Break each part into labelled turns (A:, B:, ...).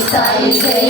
A: Inside,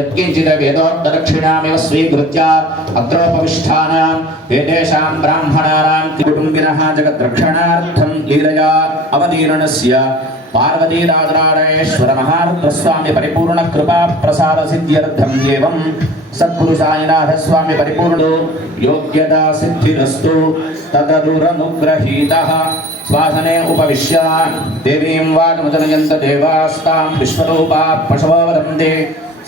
B: यत्किञ्चित् वेदोत्तदक्षिणामिव स्वीकृत्य अत्रोपविष्ठानां एतेषां ब्राह्मणानां कुटुम्बिनः जगद्रक्षणार्थं लीलया अवतीर्णस्य పార్వతీరాజరాజేశ్వర మహారుద్రస్వామి పరిపూర్ణ కృపా ప్రసాద సిద్ధ్యర్థం ఏవం సద్గురు పరిపూర్ణుడు యోగ్యత సిద్ధిరస్తు తదరురనుగ్రహీత శ్వాసనే ఉపవిశ్య దేవీం దేవాస్తాం విశ్వరూపా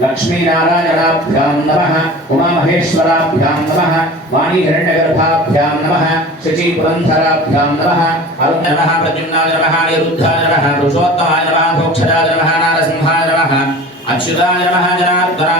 B: लक्ष्मी लक्ष्मीनारायणाभ्यां नमः, उमामहेश्वराभ्यां नमः, वाणीहिरण्यगर्भाभ्यां नमः शचीपुरन्धराभ्यां नमः अरुण नमः प्रद्युम्नाय नमः निरुद्धाय नमः, पुरुषोत्तमाय नमः भोक्षजाय नमः, नारसिंहाय नमः, अच्युताय नमः, जनार्दनाय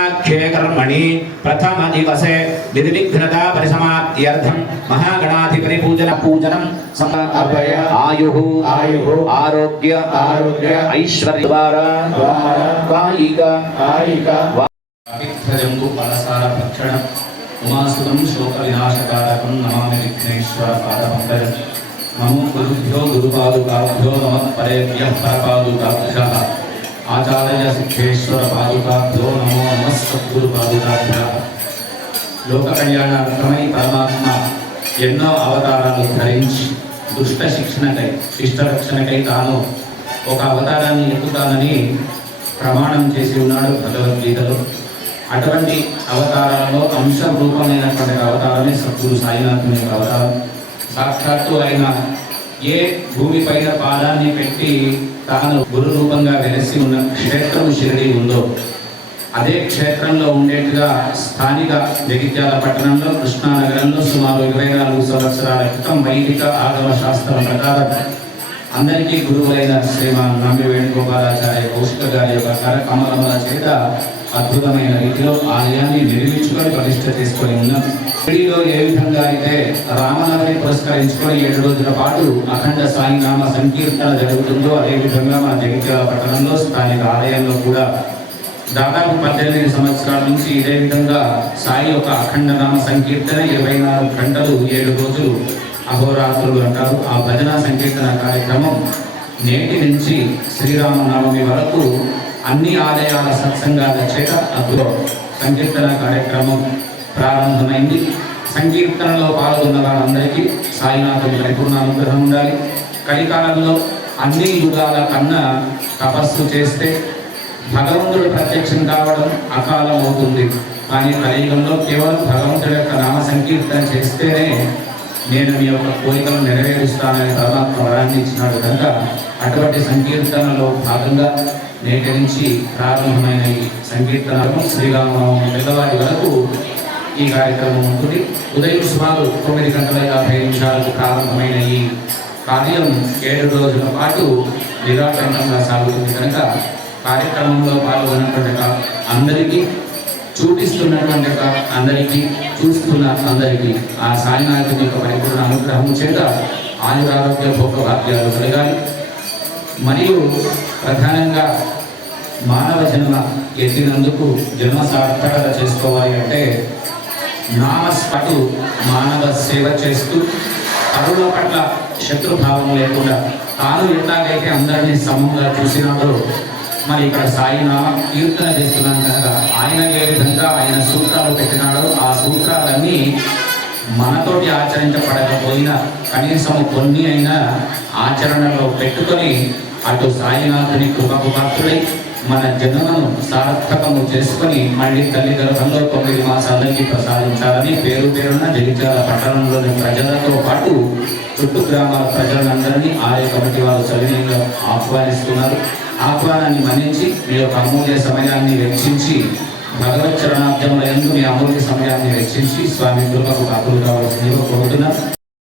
B: ఆయు
C: ఆయుః
B: ఆరోగ్య
C: ఆరోగ్య
B: ఐశ్వర్య ద్వారా
C: ద్వారా
B: కాయిక
C: కాయిక
B: అభిధ్వజంబు పరసార భక్షణం ఉమాసుతం శోక వినాశకారకం నమామి విఘ్నేశ్వర పాదపంకజం. నమో గురుభ్యో గురుపాదుకాభ్యో నమ పరేభ్య పరపాదుకాభ్య ఆచార్య సిద్ధేశ్వర పాదుకాభ్యో నమో నమ సద్గురు పాదుకాభ్య లోక కళ్యాణార్థమై పరమాత్మ ఎన్నో అవతారాలు ధరించి దుష్ట శిక్షణకై శిష్ట రక్షణకై తాను ఒక అవతారాన్ని ఎత్తుతానని ప్రమాణం చేసి ఉన్నాడు భగవద్గీతలో. అటువంటి అవతారాల్లో అంశ రూపమైనటువంటి అవతారమే సద్గురు సాయినాథుని యొక్క అవతారం. సాక్షాత్తు ఆయన ఏ భూమిపైన పాదాన్ని పెట్టి తాను గురు రూపంగా వెలసి ఉన్న క్షేత్రం షిరిడి ఉందో అదే క్షేత్రంలో ఉండేట్టుగా స్థానిక జగిత్యాల పట్టణంలో కృష్ణానగరంలో సుమారు ఇరవై నాలుగు సంవత్సరాల క్రితం వైదిక ఆగమ శాస్త్రం ప్రకారం అందరికీ గురువులైన శ్రీమాన్ నంబి వేణుగోపాలాచార్య కౌశిక గారి యొక్క కరకమలముల చేత అద్భుతమైన రీతిలో ఆలయాన్ని నిర్మించుకొని ప్రతిష్ట చేసుకొని ఉన్నాం. షిరిడీలో ఏ విధంగా అయితే రామనవమి పురస్కరించుకొని ఏడు రోజుల పాటు అఖండ సాయినామ సంకీర్తన జరుగుతుందో అదేవిధంగా మన జగిత్యాల పట్టణంలో స్థానిక ఆలయంలో కూడా దాదాపు పద్దెనిమిది సంవత్సరాల నుంచి ఇదే విధంగా సాయి యొక్క అఖండ నామ సంకీర్తన ఇరవై నాలుగు గంటలు ఏడు రోజులు అహోరాత్రులు అంటారు. ఆ భజన సంకీర్తన కార్యక్రమం నేటి నుంచి శ్రీరామనవమి వరకు అన్ని ఆలయాల సత్సంగాల చేత అద్భుతం సంకీర్తన కార్యక్రమం ప్రారంభమైంది. సంకీర్తనలో పాల్గొన్న వారందరికీ సాయినాథుని పరిపూర్ణ అనుగ్రహం ఉండాలి. కలికాలంలో అన్ని యుగాల కన్నా తపస్సు చేస్తే భగవంతుడు ప్రత్యక్షం కావడం అకాలం అవుతుంది కానీ కలియుగంలో కేవలం భగవంతుడి యొక్క నామ సంకీర్తన చేస్తేనే నేను మీ యొక్క కోరికను నెరవేరుస్తానని పరమాత్మ వరాన్ని ఇచ్చినాడు. కనుక అటువంటి సంకీర్తనలో భాగంగా నేటి నుంచి ప్రారంభమైన ఈ సంకీర్తనలు శ్రీరామనవమి తెల్లవారి వరకు ఈ కార్యక్రమం ఉంటుంది. ఉదయం సుమారు తొమ్మిది గంటల యాభై నిమిషాలకు ప్రారంభమైన ఈ కార్యం ఏడు రోజుల పాటు నిరాటంకంగా సాగుతుంది. కనుక కార్యక్రమంలో పాల్గొన్నటువంటి అందరికీ చూపిస్తున్నటువంటి యొక్క అందరికీ చూస్తున్న అందరికీ ఆ సాయినాథుని యొక్క పరిపూర్ణ అనుగ్రహం చేత ఆయురారోగ్య భోగ భాగ్యాలు కలగాలి మరియు ప్రధానంగా మానవ జన్మ ఎత్తినందుకు జన్మ సార్థకత చేసుకోవాలి అంటే నామస్పటు మానవ సేవ చేస్తూ పరుల పట్ల శత్రుభావం లేకుండా తాను ఎట్లాగైతే అందరినీ సమంగా చూసినాడో మరి ఇక్కడ సాయినామం కీర్తన చేస్తున్నాం కనుక ఆయన ఏ విధంగా ఆయన సూత్రాలు పెట్టినాడో ఆ సూత్రాలన్నీ మనతోటి ఆచరించబడకపోయినా కనీసం కొన్ని అయినా ఆచరణలో పెట్టుకొని అటు సాయినాథుని కృపకు పాత్రుడై మన జన్మను సార్థకము చేసుకొని మళ్ళీ తల్లి గర్భంలో తొమ్మిది మాసాలకి ప్రసాదించాలని పేరు పేరున జగిత్యాల పట్టణంలోని ప్రజలతో పాటు చుట్టు గ్రామాల ప్రజలందరినీ ఆలయ కమిటీ వారు సవినీయంగా ఆహ్వానిస్తున్నారు. ఆహ్వానాన్ని మన్నించి మీ యొక్క అమూల్య సమయాన్ని వెచ్చించి భగవత్ చరణార్థముల ఎందు మీ అమూల్య సమయాన్ని వెచ్చించి స్వామి కృపకు కాకులు కావాల్సిందిగా కోరుతున్నాం.